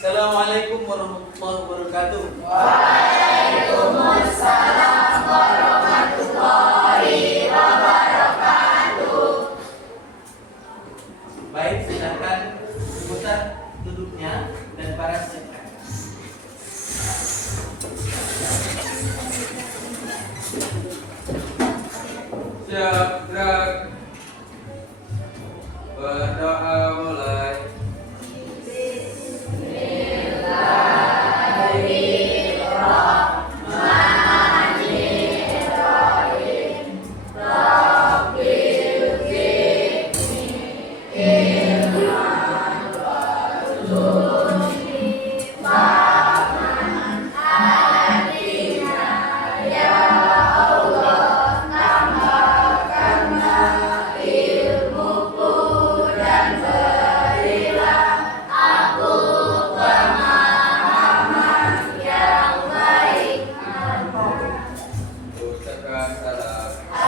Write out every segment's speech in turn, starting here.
Assalamualaikum warahmatullahi wabarakatuh. Waalaikumsalam warahmatullahi wabarakatuh. Baik, silakan putar duduknya dan para silakan. Siap, gerak. Berdoa mulai.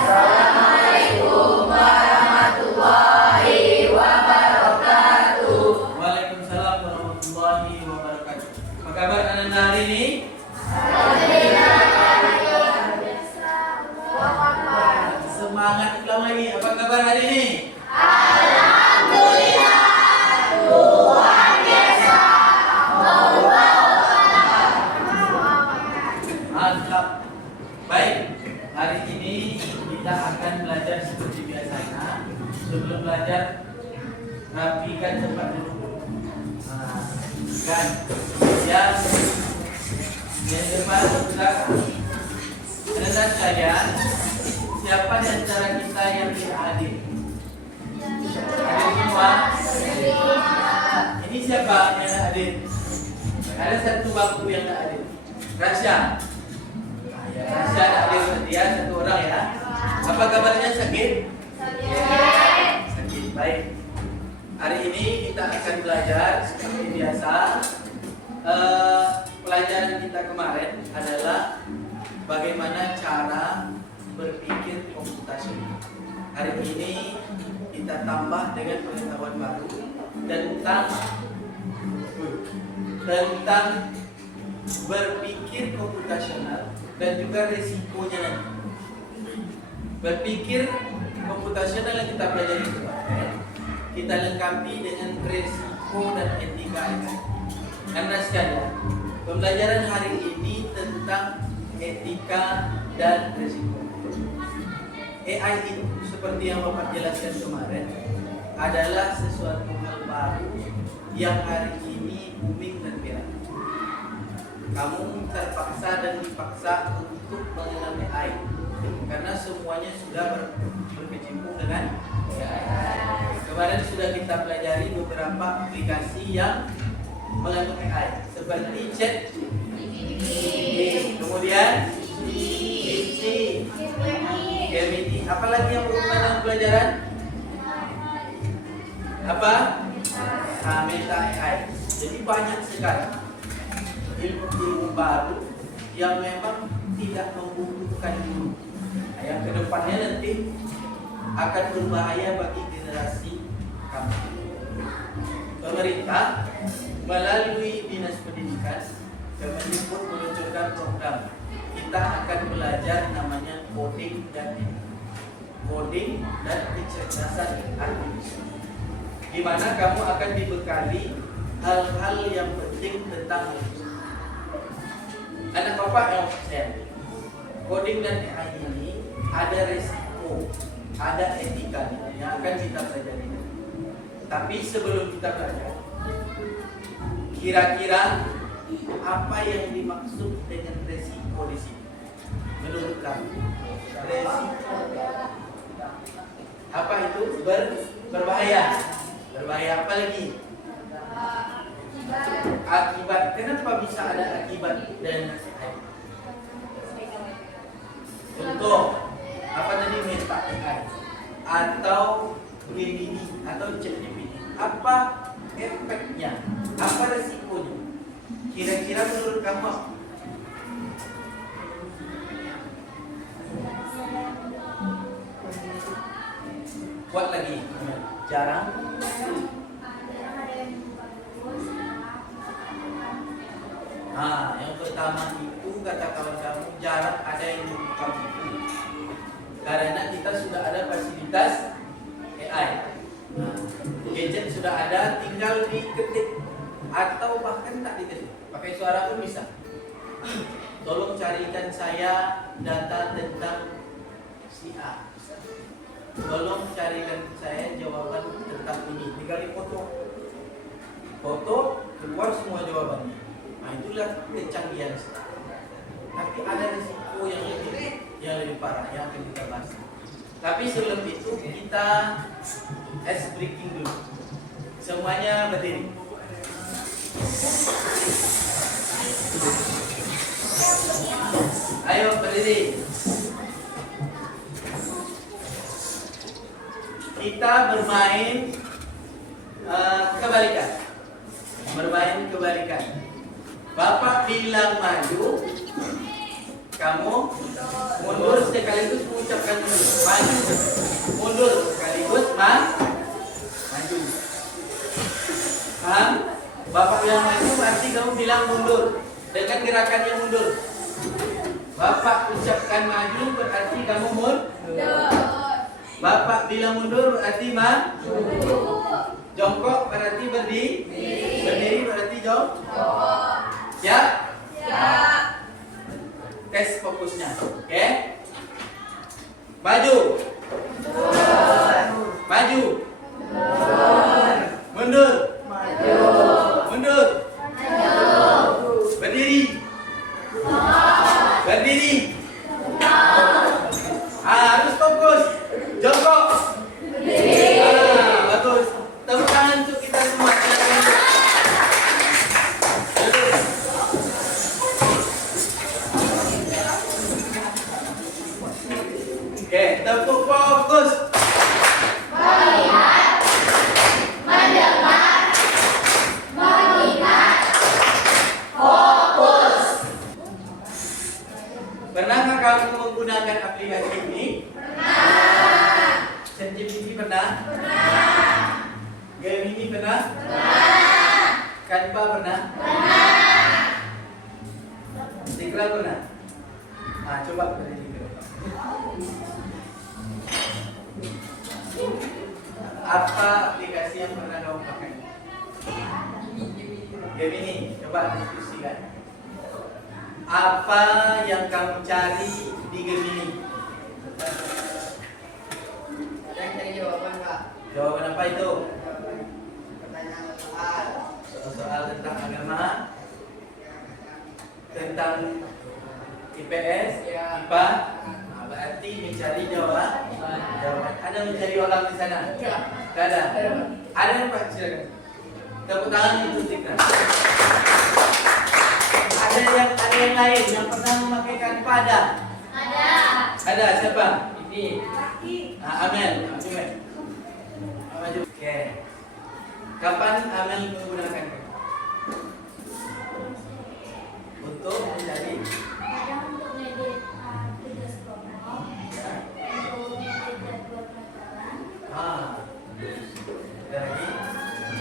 Assalamualaikum warahmatullahi wabarakatuh. Waalaikumsalam warahmatullahi wabarakatuh. Apa kabar anak hari ini? Semangat ulang lagi. Apa kabar hari ini? Alhamdulillah, Tuhan Yesus Mantap. Baik, hari ini kita akan belajar seperti biasanya. Sebelum belajar, rapikan tempat duduk. Kan yang depan sudah. Dan sekalian, siapa di antara kita yang tidak hadir? Hadir semua? Ini siapa yang tidak hadir? Ada satu bangku yang tidak hadir. Rasya. Rasya tidak hadir berarti ya, satu orang ya. Apa kabarnya, sakit? Sakit. Baik. Hari ini kita akan belajar seperti biasa. Pelajaran kita kemarin adalah bagaimana cara berpikir komputasional. Hari ini kita tambah dengan pengetahuan baru tentang berpikir komputasional dan juga resikonya nanti. Berpikir komputasional yang kita pelajari kemarin, kita lengkapi dengan resiko dan etika itu. Karena sekalian, pembelajaran hari ini tentang etika dan resiko. AI itu seperti yang Bapak jelaskan kemarin adalah sesuatu hal baru yang hari ini booming dan viral. Kamu terpaksa dan dipaksa untuk mengenal AI karena semuanya sudah berkecimpung dengan AI. Kemarin sudah kita pelajari beberapa aplikasi yang mengandung AI seperti chat, kemudian Gemini. Apalagi yang berhubungan dengan pelajaran? Apa? Meta AI. Jadi banyak sekali ilmu-ilmu baru yang memang tidak membutuhkan guru. Yang kedepannya nanti akan berbahaya bagi generasi kami. Pemerintah melalui Dinas Pendidikan Kemendikbud meluncurkan program. Kita akan belajar namanya coding dan kecerdasan artifisial, di mana kamu akan dibekali hal-hal yang penting tentang itu. Anak bapak yang saya, coding dan AI ini ada resiko, ada etika yang akan kita pelajari. Tapi sebelum kita belajar, kira-kira apa yang dimaksud dengan resiko di sini? Menurut kamu, resiko apa itu? Berbahaya. Berbahaya apa lagi? Akibat. Kenapa bisa ada akibat dan nasihat? Contoh, apa tadi Meta AI atau Gemini atau ChatGPT? Apa efeknya? Apa resikonya? Kira-kira menurut kamu? Kuat lagi, jarang. Nah, yang pertama itu kata kawan kamu jarang ada yang membuka buku karena kita sudah ada fasilitas AI. Nah, gadget sudah ada, tinggal diketik atau bahkan tak diketik, pakai suara pun bisa. Tolong carikan saya data tentang si A. Tolong carikan saya jawaban tentang ini. Tinggal dipoto. Foto, keluar semua jawabannya. Nah, itulah kecanggihan sekarang. Tapi ada risiko yang lebih parah yang akan kita bahas. Tapi sebelum itu kita ice breaking dulu. Semuanya berdiri. Ayo berdiri. Kita bermain kebalikan. Bermain kebalikan. Bapak bilang maju, kamu mundur sekaligus mengucapkan mundur. Maju, mundur sekaligus maju. Paham? Bapak bilang maju berarti kamu bilang mundur dengan gerakan yang mundur. Bapak ucapkan maju berarti kamu mundur. Bapak bilang mundur berarti maju. Jongkok berarti berdiri. Berdiri berarti jongkok. Siap? Siap. Tes fokusnya. Oke? Maju. Maju. Mundur. Mundur. Berdiri. Berdiri. Harus fokus. Jongkok. Bagus. Tepuk tangan untuk kita semua. Oke, tepuk fokus. Melihat, mendengar, mengingat, fokus. Pernahkah kamu menggunakan aplikasi ini? Pernah. ChatGPT pernah? Pernah. Gemini pernah? Pernah. Canva pernah? Pernah. Zikra pernah? Nah, coba dari Zikra. Apa aplikasi yang pernah kamu pakai? Gemini, coba diskusikan. Apa yang kamu cari di Gemini? Ada yang cari jawaban, Pak. Jawaban apa itu? Pertanyaan soal. Soal tentang agama, tentang IPS, Ya. IPA. Nah, berarti mencari jawaban. Ada mencari orang di sana? Ya. Tidak ada. Ada. Ada yang Pak, silakan. Tepuk tangan untuk Zikra. Ada yang lain yang pernah memakai Canva ada? Ada. Ada siapa? Ini. Nah, Amel. Maju. Oke. Kapan Amel menggunakan Canva? Untuk mencari Kadang untuk ngedit tugas kelompok, ya. untuk ngedit jadwal pelajaran, Ada lagi.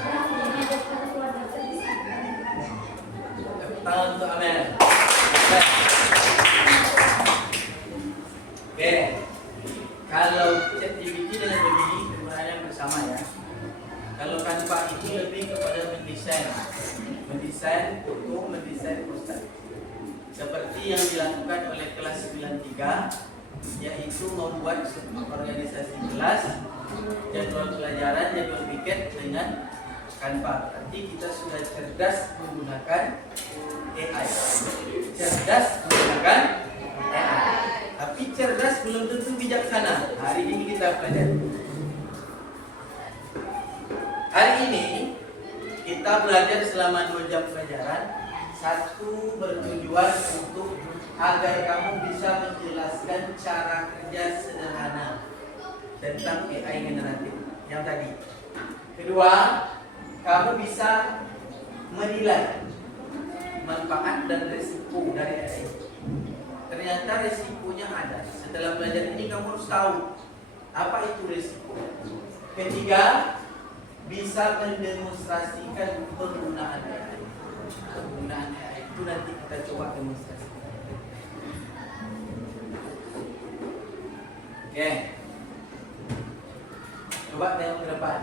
kadang untuk ngedit keluar data bisa. Tepuk tangan untuk Amel. Oke. Kalau ChatGPT dengan Gemini kegunaannya bersama ya. Kalau Canva itu lebih kepada mendesain foto, mendesain poster. Seperti yang dilakukan oleh kelas 93, yaitu membuat organisasi kelas, jadwal pelajaran, jadwal piket dengan Canva. Nanti kita sudah cerdas menggunakan AI. Cerdas menggunakan AI. Tapi cerdas belum tentu bijaksana. Hari ini kita pelajari. Hari ini kita belajar selama 2 jam pelajaran. Satu, bertujuan untuk agar kamu bisa menjelaskan cara kerja sederhana tentang AI generatif yang tadi. Kedua, kamu bisa menilai manfaat dan risiko dari AI. Ternyata risikonya ada. Setelah belajar ini kamu harus tahu apa itu risiko. Ketiga, bisa mendemonstrasikan penggunaan AI. Penggunaan AI itu nanti coba demonstrasi. Oke. Coba tengok ke depan.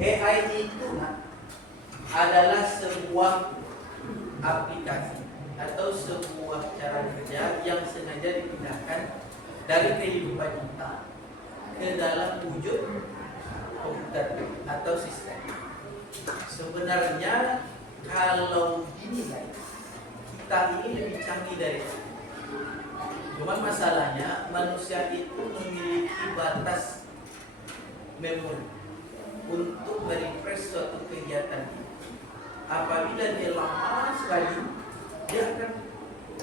AI itu adalah sebuah aplikasi atau sebuah cara kerja yang sengaja dipindahkan dari kehidupan nyata ke dalam wujud komputer atau sistem. Sebenarnya kalau dinilai kita ini lebih canggih dari itu. Cuma masalahnya manusia itu memiliki batas memori untuk merefresh suatu kegiatan. Apabila dia lama sekali, dia akan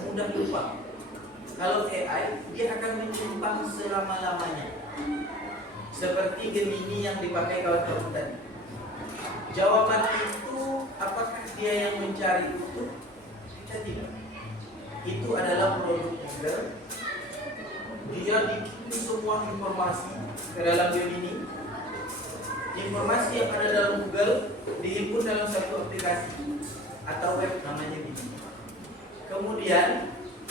mudah lupa. Kalau AI, dia akan menyimpan selama-lamanya. Seperti Gemini yang dipakai kawan-kawan tadi. Jawaban itu, apakah dia yang mencari itu? Kita tidak. Itu adalah produk Google. Dia dikirim semua informasi ke dalam Gemini. Informasi yang ada dalam Google dihimpun dalam satu aplikasi atau web namanya Gemini. Kemudian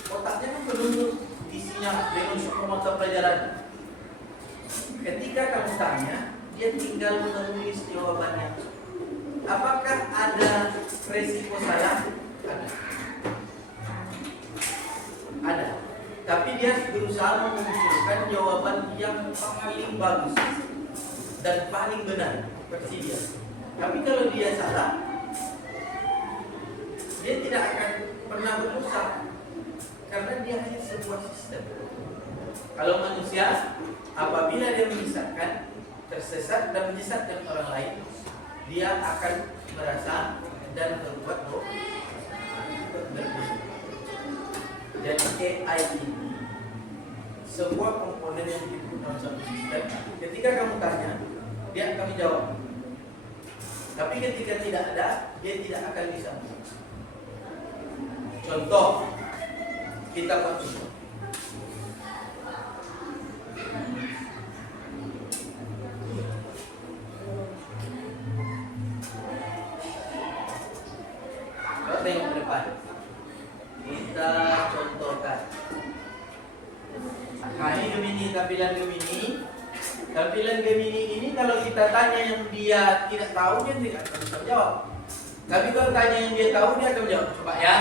otaknya kan penuh isinya dengan semua mata pelajaran. Ketika kamu tanya, dia tinggal menulis jawabannya. Apakah ada resiko salah? Ada. Tapi dia berusaha memunculkan jawaban yang paling bagus dan paling benar versi dia. Tapi kalau dia salah, dia tidak akan pernah berusaha karena dia hanya sebuah sistem. Kalau manusia, apabila dia menyesatkan, tersesat dan menyesatkan orang lain, dia akan merasa dan berbuat berbeda. Jadi AI ini sebuah komponen yang dibutuhkan dalam satu sistem. Ketika kamu tanya, dia akan menjawab. Tapi ketika tidak ada, dia tidak akan bisa. Contoh, kita buat contoh. Coba tengok ke depan. Kita contohkan. Nah, ini Gemini, tampilan Gemini. Tampilan Gemini ini kalau kita tanya yang dia tidak tahu, dia tidak akan bisa jawab. Tapi kalau tanya yang dia tahu, dia akan jawab. Coba ya.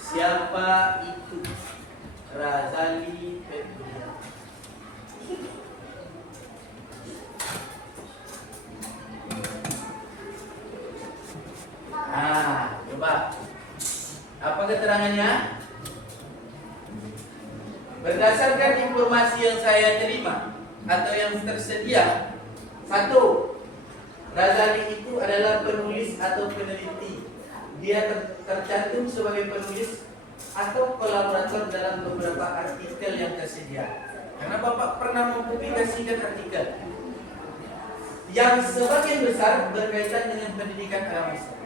Siapa itu? Razali Febrian. Nah, coba. Apa keterangannya? Berdasarkan informasi yang saya terima atau yang tersedia, satu, Razali itu adalah penulis atau peneliti. Dia tercantum sebagai penulis atau kolaborator dalam beberapa artikel yang tersedia. Karena Bapak pernah mempublikasikan artikel yang sebagian besar berkaitan dengan pendidikan agama Islam.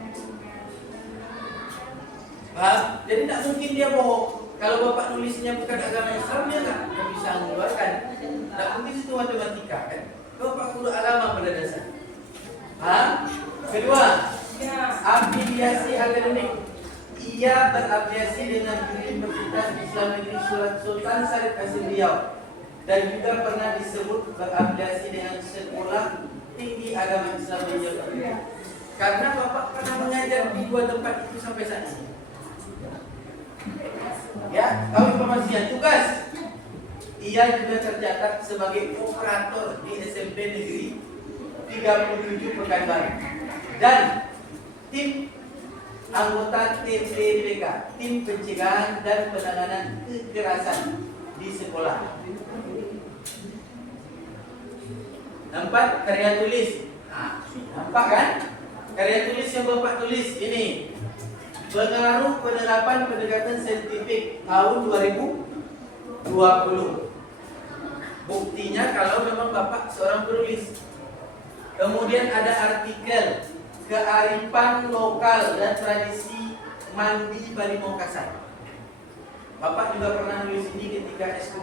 Paham? Jadi tidak mungkin dia bohong. Kalau Bapak nulisnya bukan agama Islam, dia nggak bisa mengeluarkan. Tidak mungkin itu matematika kan? Bapak kudu agama pada dasar. Paham? Kedua, afiliasi akademik. Ia berafiliasi dengan Universitas Islam Negeri Sultan Syarif Qasim Riau dan juga pernah disebut berafiliasi dengan Sekolah Tinggi Agama Islam di Jakarta. Karena Bapak pernah mengajar di dua tempat itu sampai saat ini. Ya, tahu informasinya. Tugas, ia juga tercatat sebagai operator di SMP Negeri 37 Pekanbaru dan tim anggota TPPK, tim pencegahan dan penanganan kekerasan di sekolah. 4, karya tulis. Nah, nampak kan? Karya tulis yang Bapak tulis ini. Pengaruh penerapan pendekatan saintifik tahun 2020. Buktinya kalau memang Bapak seorang penulis. Kemudian ada artikel kearifan lokal dan tradisi mandi Bali Mongkasan. Bapak juga pernah nulis ini ketika S2,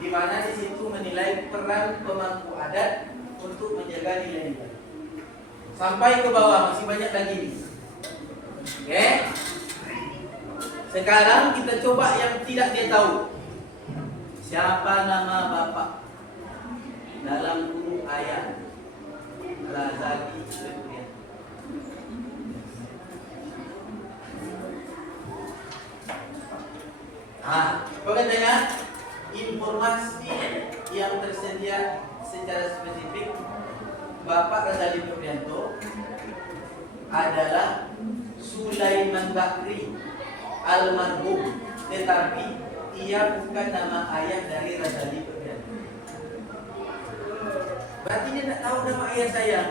di mana di situ menilai peran pemangku adat untuk menjaga nilai-nilai. Sampai ke bawah masih banyak lagi nih. Oke. Sekarang kita coba yang tidak dia tahu. Siapa nama bapak dalam buku ayat Razali Febrian? Katanya informasi yang tersedia secara spesifik Bapak Razali Febrianto adalah Sulaiman Bakri almarhum, tetapi ia bukan nama ayah dari Razali Febrianto. Berarti dia tak tahu nama ayah saya.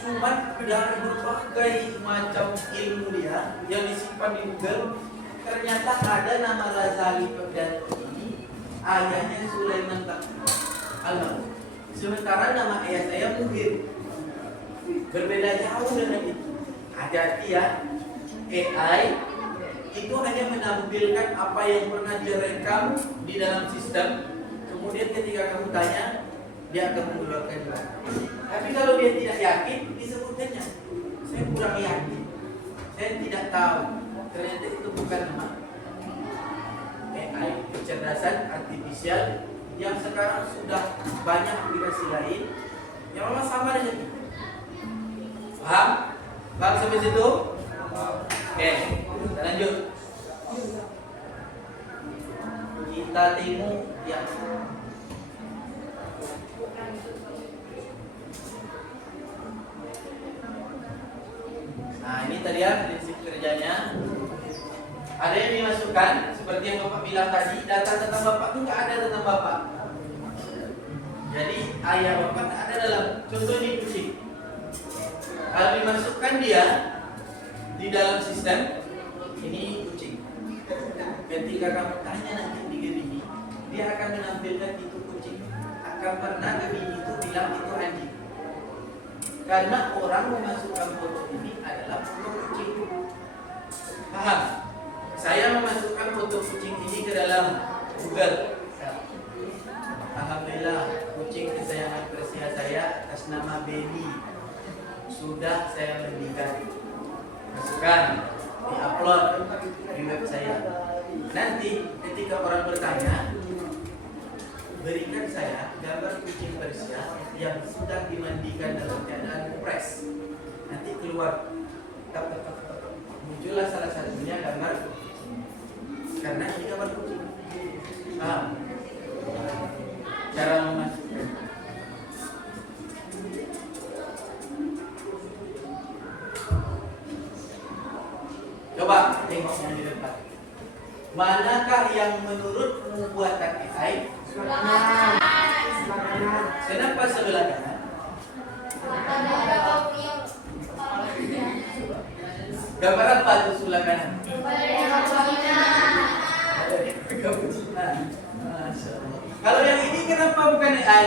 Cuma dari berbagai macam ilmu dia yang disimpan di Google, ternyata ada nama Razali Febrianto ini, ayahnya Sulaiman Bakri almarhum. Sementara nama ayah saya Muhir. Berbeda jauh dengan itu. Hati-hati ya, AI itu hanya menampilkan apa yang pernah dia rekam di dalam sistem. Kemudian ketika kamu tanya, dia akan mengeluarkan jawaban. Tapi kalau dia tidak yakin, disebutkannya saya kurang yakin, saya tidak tahu. Ternyata itu bukan nama AI, kecerdasan artifisial yang sekarang sudah banyak aplikasi lain yang memang sama dengan itu. Paham? Paham sampai situ? Oke, kita lanjut. Kita tengok yang ini tadi ya prinsip kerjanya. Ada yang dimasukkan seperti yang Bapak bilang tadi, data tentang Bapak itu nggak ada tentang Bapak. Jadi ayah Bapak nggak ada dalam. Contoh ini kucing. Kalau dimasukkan dia di dalam sistem, ini kucing. Ketika kamu tanya nanti di Gemini, dia akan menampilkan itu kucing. Akan pernah Gemini itu bilang itu anjing. Karena orang memasukkan foto ini adalah foto kucing. Paham? Saya memasukkan foto kucing ini ke dalam Google. Alhamdulillah, kucing kesayangan Persia saya atas nama Benny sudah saya mandikan. Masukkan, di-upload di web saya. Nanti ketika orang bertanya, berikan saya gambar kucing Persia yang sudah dimandikan dalam keadaan fresh. Nanti keluar, muncullah salah satunya gambar kucing. Karena ini gambar kucing. Paham? Cara memasukkan. Coba tengok yang di depan. Manakah yang menurutmu buatan AI? Kenapa sebelah kanan? Gambar apa itu sebelah kanan? Kalau yang ini kenapa bukan AI?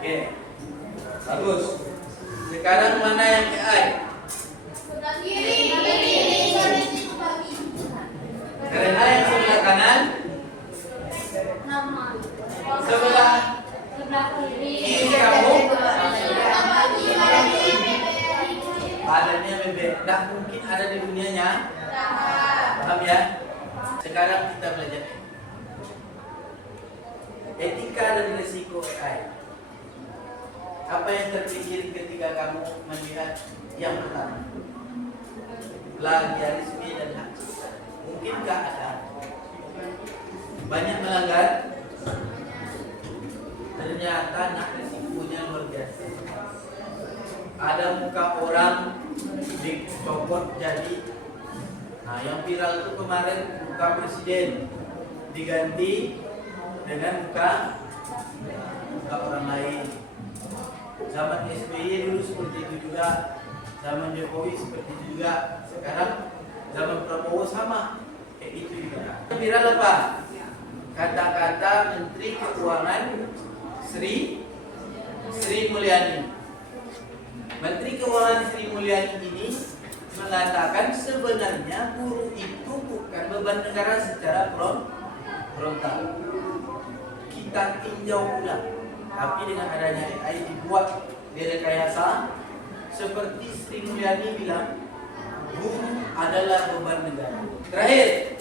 Oke, bagus. Sekarang mana yang AI? Karena yang sebelah kanan, sebelah kiri kamu, badannya bebek. Tidak mungkin ada di dunianya. Paham ya? Sekarang kita belajar etika dan risiko AI. Apa yang terpikir ketika kamu melihat yang pertama? Plagiarisme dan hak cipta. Mungkinkah ada banyak melanggar? Ternyata risikonya luar biasa. Ada muka orang dicopot jadi. Nah, yang viral itu kemarin muka presiden diganti dengan muka orang lain. Zaman SBY dulu seperti itu juga, zaman Jokowi seperti itu juga, sekarang zaman Prabowo sama kayak itu juga. Viral apa? Kata-kata Menteri Keuangan Sri Mulyani. Menteri Keuangan Sri Mulyani ini mengatakan sebenarnya buruh itu bukan beban negara secara frontal. Kita tinjau ulang. Tapi dengan adanya AI dibuat direkayasa seperti Sri Mulyani bilang, guru adalah beban negara. Terakhir,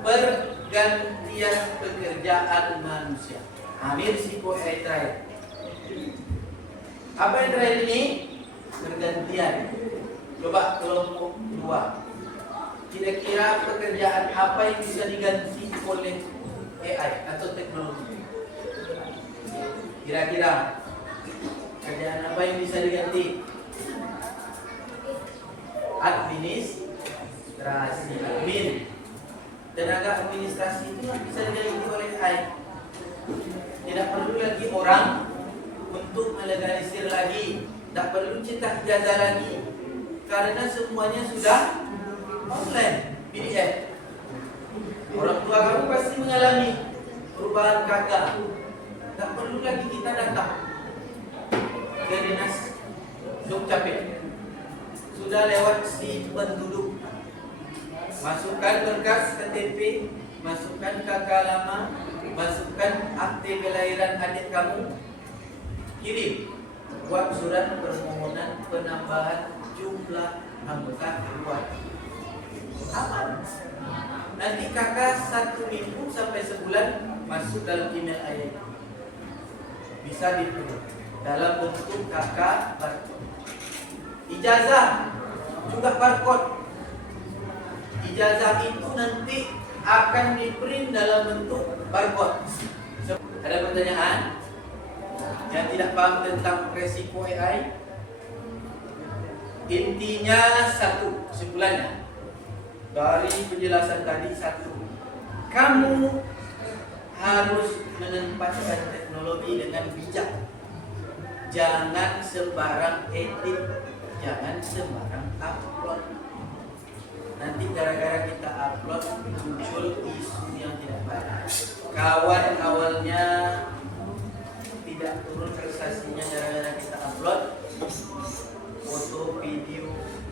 pergantian pekerjaan manusia. Ini risiko AI terakhir. Apa yang terakhir ini? Pergantian. Coba kelompok 2. Kira-kira pekerjaan apa yang bisa diganti oleh AI atau teknologi? Kira-kira pekerjaan apa yang bisa diganti? Administrasi, admin. Tenaga administrasi itu bisa diganti oleh AI. Tidak perlu lagi orang untuk melegalisir lagi, tidak perlu cetak ijazah lagi, karena semuanya sudah online, PDF. Orang tua kamu pasti mengalami perubahan KK. Tak perlu lagi kita datang ke dinas Dukcapil. Sudah lewat si penduduk. Masukkan berkas KTP, masukkan KK lama, masukkan akte kelahiran adik kamu, kirim, buat surat permohonan penambahan jumlah anggota keluarga. Aman. Nanti kakak 1 minggu sampai sebulan masuk dalam email ayah. Bisa diperoleh dalam bentuk kakak barcode. Ijazah juga barcode. Ijazah itu nanti akan diprint dalam bentuk barcode. Ada pertanyaan? Yang tidak paham tentang resiko AI? Intinya satu, kesimpulannya dari penjelasan tadi satu, kamu harus menempatkan teknologi dengan bijak. Jangan sembarang edit, jangan sembarang upload. Nanti gara-gara kita upload muncul isu yang tidak baik. Kawan awalnya tidak turun prestasinya gara-gara kita upload foto, video,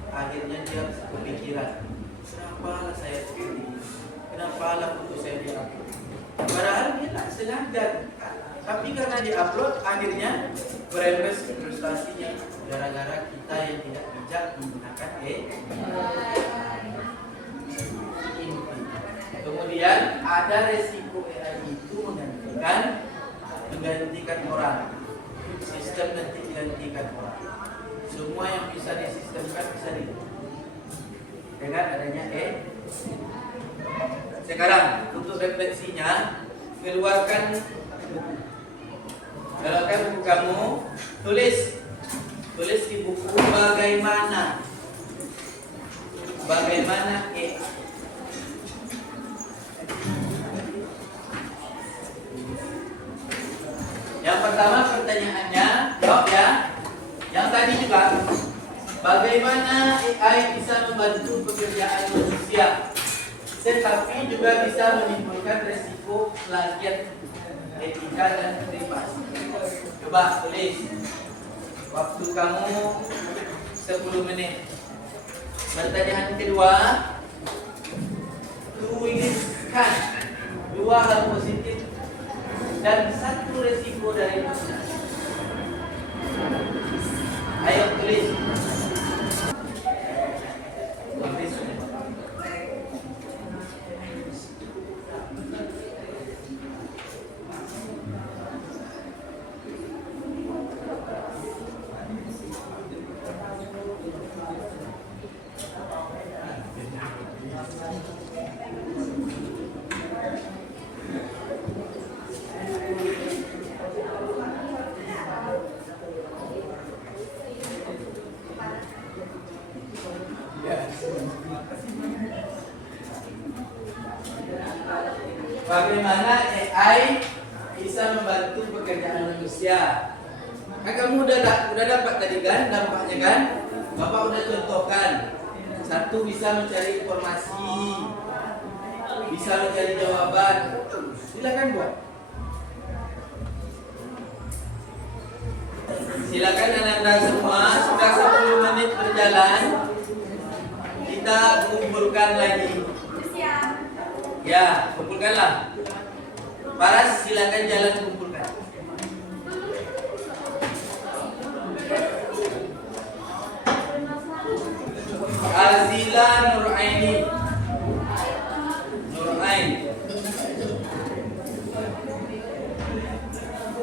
akhirnya dia kepikiran, kenapa saya seperti ini? Kenapa foto saya di-upload? Padahal dia tak sengaja, tapi karena di-upload akhirnya berembes prestasinya gara-gara kita yang tidak bijak menggunakan Kemudian ada resiko AI itu menggantikan orang. Sistem nanti digantikan orang. Semua yang bisa disistemkan bisa dengan adanya Sekarang untuk refleksinya, keluarkan buku kamu, tulis di buku bagaimana AI. Yang pertama pertanyaannya, jawab ya. Yang tadi juga, bagaimana AI bisa membantu pekerjaan manusia, tetapi juga bisa menimbulkan resiko plagiat, etika dan privasi. Coba tulis. Waktu kamu 10 menit. Pertanyaan kedua, tuliskan 2 hal positif dan 1 resiko dari itu. Ayo tulis. Bagaimana AI bisa membantu pekerjaan manusia? Kan kamu udah dapat tadi kan dampaknya kan? Bapak udah contohkan. 1, bisa mencari informasi, bisa mencari jawaban. Silakan buat. Silakan anak-anak semua, sudah 10 menit berjalan. Kita kumpulkan lagi. Ya, kumpulkanlah. Paras, silakan jalan kumpulkan.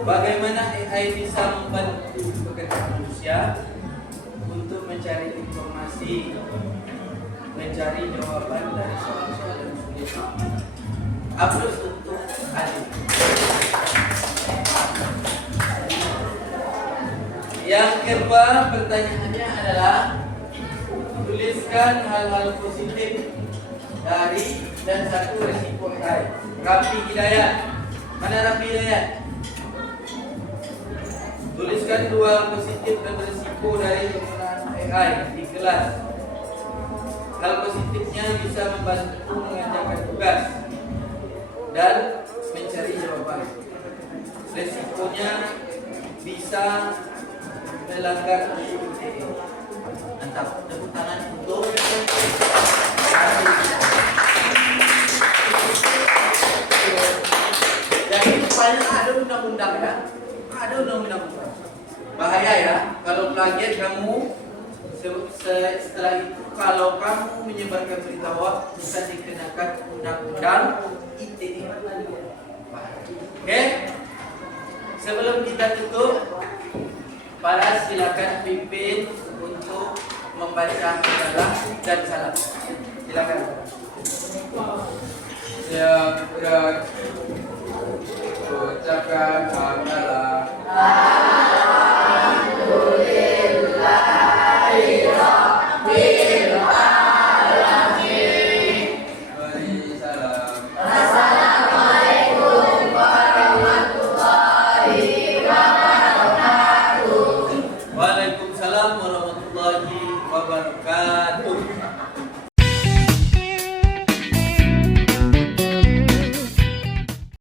Bagaimana AI bisa membantu pekerjaan manusia untuk mencari informasi, mencari jawaban dari soal-soal yang sulit. Upload untuk adik. Yang kedua, pertanyaannya adalah tuliskan hal-hal positif dari dan satu resiko AI. Rafi Hidayat. Mana Rafi Hidayat? Tuliskan dua hal positif dan resiko dari penggunaan AI di kelas. Hal positifnya bisa membantu mengerjakan tugas dan mencari jawaban. Resikonya bisa melanggar ITE. Mantap. Tepuk tangan untuk jadi rupanya ada undang-undang ya. Ada undang-undang. Bahaya ya kalau plagiat kamu setelah itu kalau kamu menyebarkan berita hoax bisa dikenakan undang-undang ITE. Oke? Sebelum kita tutup, para silakan pimpin untuk membaca salah dan salah. Silakan. Ya,